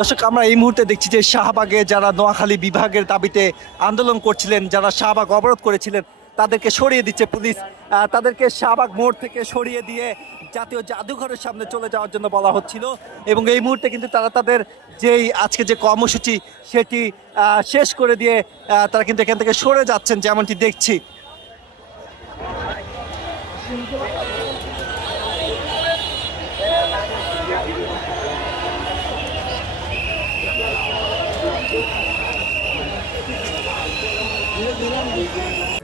দর্শক, আমরা এই মুহূর্তে দেখছি যে শাহবাগে যারা নোয়াখালী বিভাগের দাবিতে আন্দোলন করছিলেন, যারা শাহবাগ অবরোধ করেছিলেন, তাদেরকে সরিয়ে দিচ্ছে পুলিশ। তাদেরকে শাহবাগ মোড় থেকে সরিয়ে দিয়ে জাতীয় জাদুঘরের সামনে চলে যাওয়ার জন্য বলা হচ্ছিল। এবং এই মুহূর্তে কিন্তু তারা তাদের যেই আজকে যে কর্মসূচি সেটি শেষ করে দিয়ে তারা কিন্তু এখান থেকে সরে যাচ্ছেন, যেমনটি দেখছি।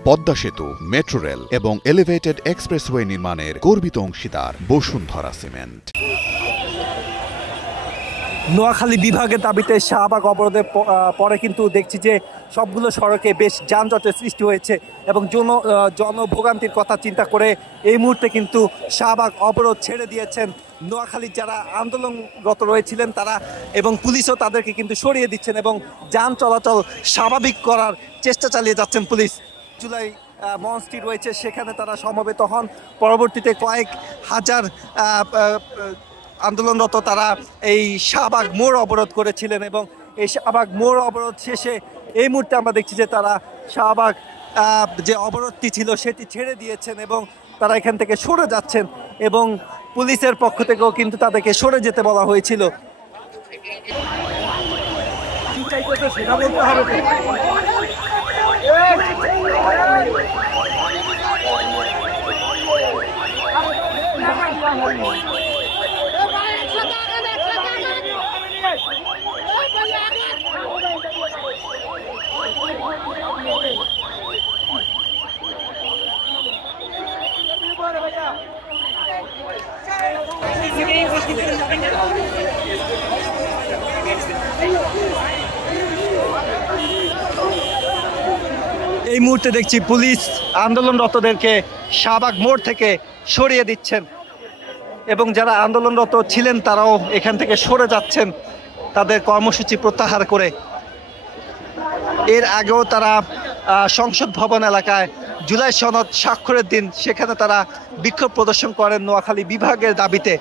পদ্মা সেতু, মেট্রো রেল এবং এলিভেটেড এক্সপ্রেসওয়ে নির্মাণের গর্বিত অংশীদার বসুন্ধরা সিমেন্ট। নোয়াখালী বিভাগের দাবিতে শাহবাগ অবরোধের পরে কিন্তু দেখছি যে সবগুলো সড়কে বেশ যানজটের সৃষ্টি হয়েছে এবং জনভোগান্তির কথা চিন্তা করে এই মুহূর্তে কিন্তু শাহবাগ অবরোধ ছেড়ে দিয়েছেন নোয়াখালীর যারা আন্দোলনরত রয়েছিলেন তারা, এবং পুলিশও তাদেরকে কিন্তু সরিয়ে দিচ্ছেন এবং যান চলাচল স্বাভাবিক করার চেষ্টা চালিয়ে যাচ্ছেন পুলিশ। জুলাই মঞ্চটি রয়েছে, সেখানে তারা সমবেত হন। পরবর্তীতে কয়েক হাজার আন্দোলনরত তারা এই শাহবাগ মোড় অবরোধ করেছিলেন এবং এই শাহবাগ মোড় অবরোধ শেষে এই মুহূর্তে আমরা দেখছি যে তারা শাহবাগ যে অবরোধটি ছিল সেটি ছেড়ে দিয়েছেন এবং তারা এখান থেকে সরে যাচ্ছেন এবং পুলিশের পক্ষ থেকেও কিন্তু তাদেরকে সরে যেতে বলা হয়েছিল। সেটা বলতে হবে। এই মুহূর্তে দেখছি পুলিশ আন্দোলনরতদেরকে শাহবাগ মোড় থেকে সরিয়ে দিচ্ছেন এবং যারা আন্দোলনরত ছিলেন তারাও এখান থেকে সরে যাচ্ছেন তাদের কর্মসূচি প্রত্যাহার করে। এর আগেও তারা সংসদ ভবন এলাকায় জুলাই সনদ স্বাক্ষরের দিন সেখানে তারা বিক্ষোভ প্রদর্শন করেন নোয়াখালী বিভাগের দাবিতে।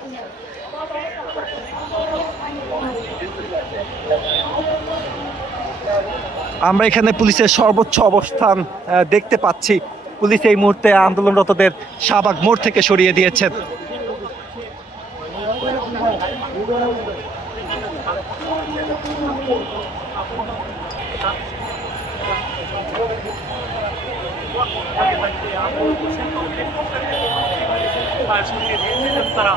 আমরা এখানে পুলিশের সর্বোচ্চ অবস্থান দেখতে পাচ্ছি। পুলিশ এই মুহূর্তে আন্দোলনরতদের শাহবাগ মোড় থেকে সরিয়ে দিয়েছেন। তারা